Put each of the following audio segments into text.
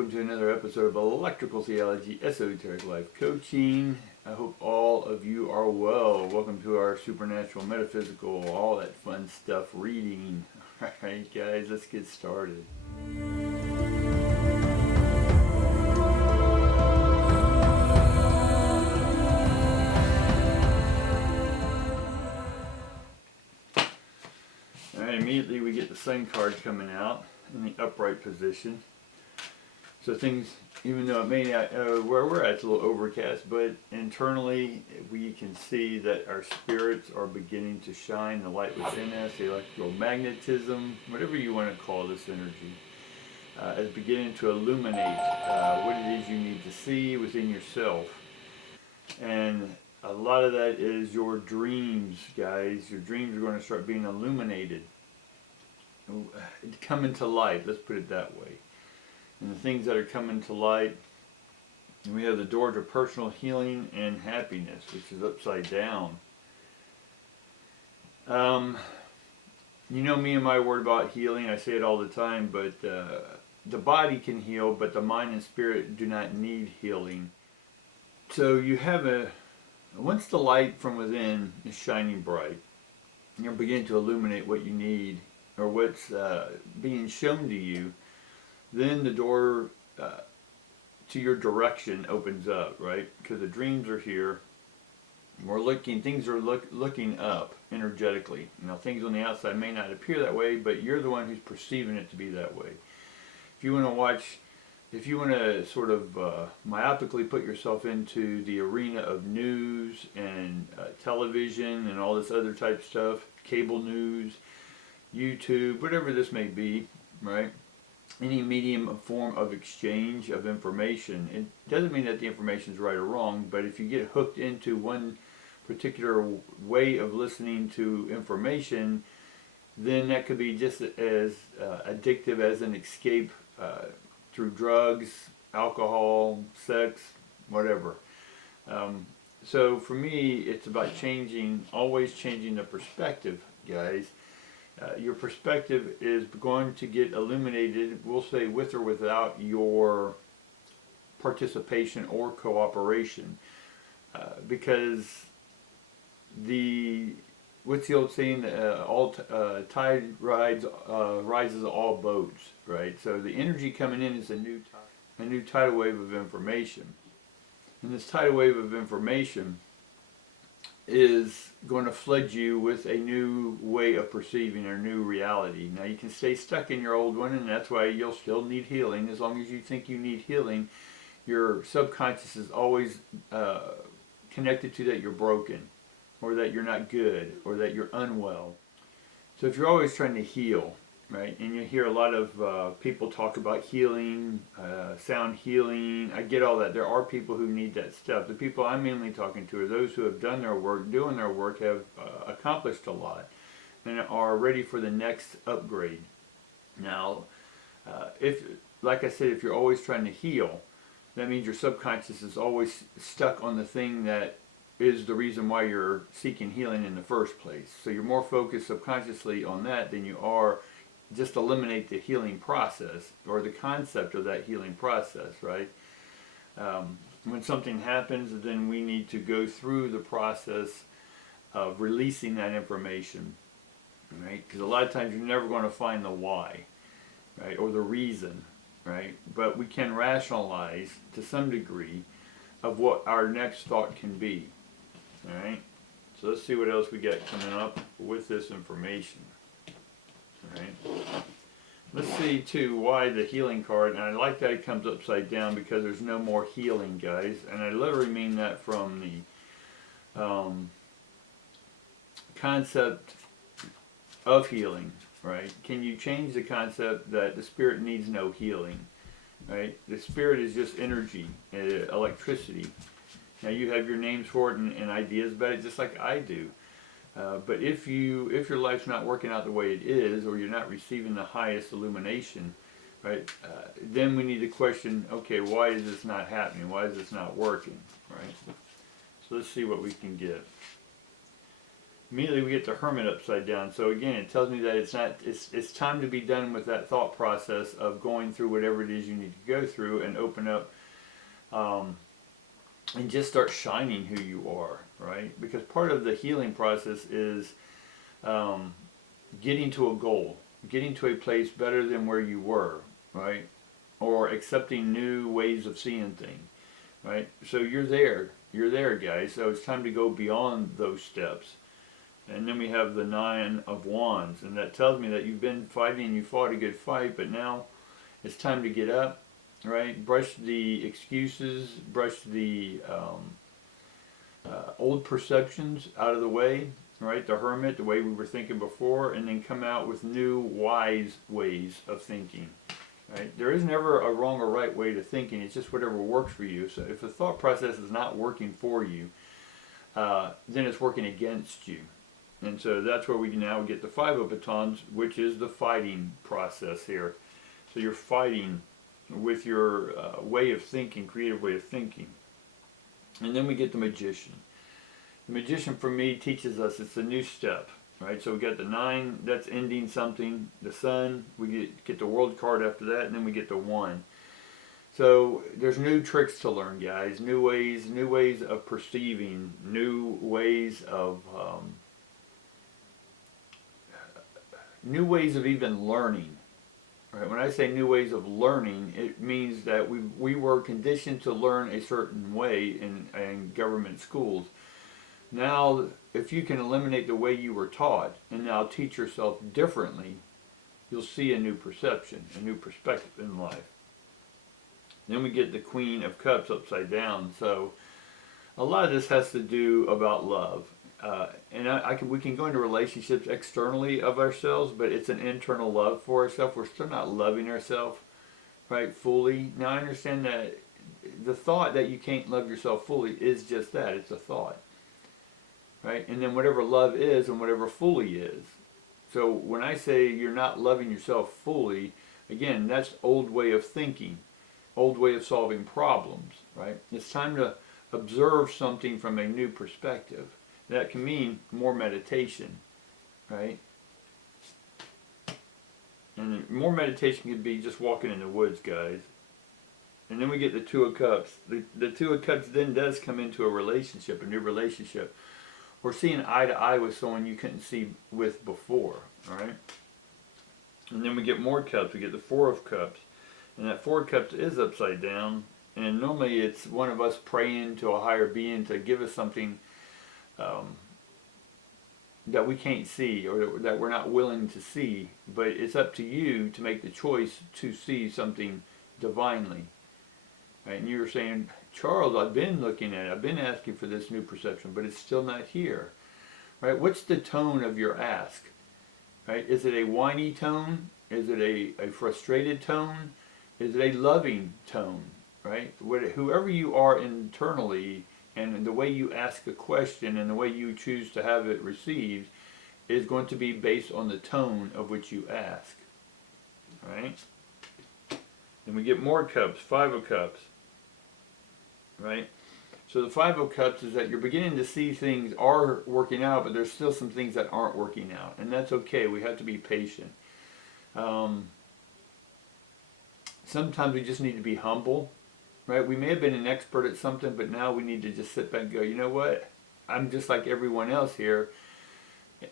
welcome to another episode of Electrical Theology, Esoteric Life Coaching. I hope all of you are well. Welcome to our supernatural, metaphysical, all that fun stuff reading. Alright guys, let's get started. Alright, immediately we get the sun card coming out in the upright position. So things, even though it may not, where we're at, it's a little overcast, but internally we can see that our spirits are beginning to shine, the light within us, the electromagnetism, whatever you want to call this energy, is beginning to illuminate what it is you need to see within yourself. And a lot of that is your dreams, guys. Your dreams are going to start being illuminated, coming to light, let's put it that way. And the things that are coming to light, and we have the door to personal healing and happiness, which is upside down. You know me and my word about healing, I say it all the time, but the body can heal, but the mind and spirit do not need healing. So you have once the light from within is shining bright, you're beginning to illuminate what you need, or what's being shown to you, then the door to your direction opens up, right? Because the dreams are here. We're looking, things are looking up energetically. You know, things on the outside may not appear that way, but you're the one who's perceiving it to be that way. If you want to sort of myopically put yourself into the arena of news and television and all this other type stuff, cable news, YouTube, whatever this may be, right? Any medium or form of exchange of information. It doesn't mean that the information is right or wrong, but if you get hooked into one particular way of listening to information, then that could be just as addictive as an escape through drugs, alcohol, sex, whatever. So for me, it's about always changing the perspective, guys. Your perspective is going to get illuminated, we'll say with or without your participation or cooperation. Because what's the old saying, tide rises all boats, right? So the energy coming in is a new tidal wave of information. And this tidal wave of information is going to flood you with a new way of perceiving or new reality. Now you can stay stuck in your old one, and that's why you'll still need healing. As long as you think you need healing, your subconscious is always connected to that you're broken, or that you're not good, or that you're unwell. So if you're always trying to heal, right, and you hear a lot of people talk about healing, sound healing, I get all that. There are people who need that stuff. The people I'm mainly talking to are those who have done their work, doing their work, have accomplished a lot, and are ready for the next upgrade. Now, like I said, if you're always trying to heal, that means your subconscious is always stuck on the thing that is the reason why you're seeking healing in the first place. So you're more focused subconsciously on that than you are just eliminate the healing process, or the concept of that healing process, right? When something happens, then we need to go through the process of releasing that information, right? Because a lot of times you're never going to find the why, right, or the reason, right? But we can rationalize to some degree of what our next thought can be, all right? So let's see what else we got coming up with this information. Right. Let's see too why the healing card, and I like that it comes upside down because there's no more healing, guys, and I literally mean that from the concept of healing, right? Can you change the concept that the spirit needs no healing, right? The spirit is just energy, electricity. Now you have your names for it and ideas about it, just like I do. But if your life's not working out the way it is, or you're not receiving the highest illumination, right, then we need to question, okay, why is this not happening? Why is this not working, right? So let's see what we can get. immediately we get the Hermit upside down. So again, it tells me that it's time to be done with that thought process of going through whatever it is you need to go through and open up, and just start shining who you are, right? Because part of the healing process is getting to a goal, getting to a place better than where you were, right? Or accepting new ways of seeing things, right? So you're there, guys. So it's time to go beyond those steps. And then we have the Nine of Wands, and that tells me that you've been fighting, you fought a good fight, but now it's time to get up, right? Brush the excuses, brush the old perceptions out of the way, right? The Hermit, the way we were thinking before, and then come out with new wise ways of thinking, right? There is never a wrong or right way to thinking. It's just whatever works for you. So if the thought process is not working for you, then it's working against you. And so that's where we now get the Five of Batons, which is the fighting process here. So you're fighting with your way of thinking, creative way of thinking. And then we get the Magician. The Magician, for me, teaches us it's a new step, right? So we got the 9, that's ending something. The Sun, we get the World card after that, and then we get the 1. So there's new tricks to learn, guys. New ways of perceiving, new ways of even learning. Right? When I say new ways of learning, it means that we were conditioned to learn a certain way in government schools. Now, if you can eliminate the way you were taught and now teach yourself differently, you'll see a new perception, a new perspective in life. Then we get the Queen of Cups upside down. So a lot of this has to do about love. And we can go into relationships externally of ourselves, but it's an internal love for ourselves. We're still not loving ourselves, right, fully. Now I understand that the thought that you can't love yourself fully is just that. It's a thought, right? And then whatever love is and whatever fully is. So when I say you're not loving yourself fully, again, that's old way of thinking, old way of solving problems, right? It's time to observe something from a new perspective. That can mean more meditation, right? And more meditation could be just walking in the woods, guys. And then we get the Two of Cups. The Two of Cups then does come into a relationship, a new relationship. We're seeing eye to eye with someone you couldn't see with before, all right? And then we get more cups. We get the Four of Cups. And that Four of Cups is upside down. And normally it's one of us praying to a higher being to give us something that we can't see or that we're not willing to see, but it's up to you to make the choice to see something divinely. Right? And you were saying, Charles, I've been looking at it, I've been asking for this new perception, but it's still not here. Right? What's the tone of your ask? Right? Is it a whiny tone? Is it a frustrated tone? Is it a loving tone? Right? Whoever you are internally, and the way you ask a question and the way you choose to have it received is going to be based on the tone of which you ask. Right? Then we get more cups, Five of Cups. Right? So the Five of Cups is that you're beginning to see things are working out, but there's still some things that aren't working out. And that's okay. We have to be patient. Sometimes we just need to be humble. Right? We may have been an expert at something, but now we need to just sit back and go, you know what? I'm just like everyone else here.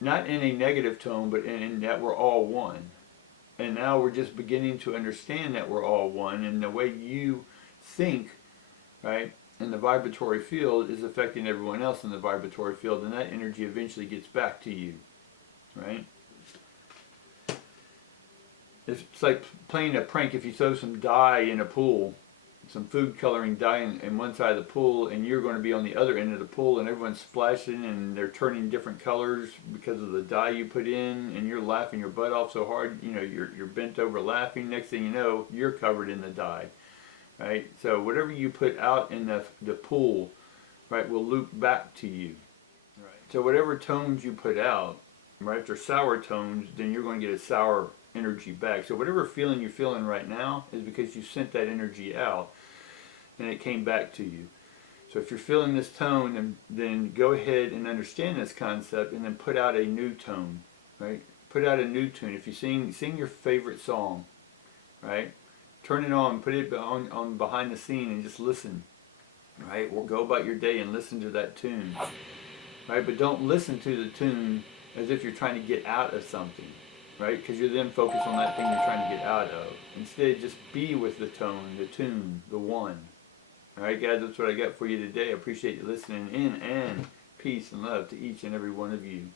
Not in a negative tone, but in that we're all one. And now we're just beginning to understand that we're all one. And the way you think, right, in the vibratory field is affecting everyone else in the vibratory field. And that energy eventually gets back to you. Right? It's like playing a prank. If you throw some dye in a pool, some food coloring dye in one side of the pool, and you're going to be on the other end of the pool, and everyone's splashing and they're turning different colors because of the dye you put in, and you're laughing your butt off so hard, you know, you're bent over laughing. Next thing you know, you're covered in the dye, right? So whatever you put out in the pool, right, will loop back to you. Right. So whatever tones you put out, right, if they're sour tones, then you're going to get a sour energy back. So whatever feeling you're feeling right now is because you sent that energy out and it came back to you. So if you're feeling this tone, then go ahead and understand this concept, and then put out a new tone, right? Put out a new tune. If you sing your favorite song, right? Turn it on, put it on behind the scene, and just listen, right? Or go about your day and listen to that tune, right? But don't listen to the tune as if you're trying to get out of something, right? Because you're then focused on that thing you're trying to get out of. Instead, just be with the tone, the tune, the one. All right, guys, that's what I got for you today. I appreciate you listening in, and peace and love to each and every one of you.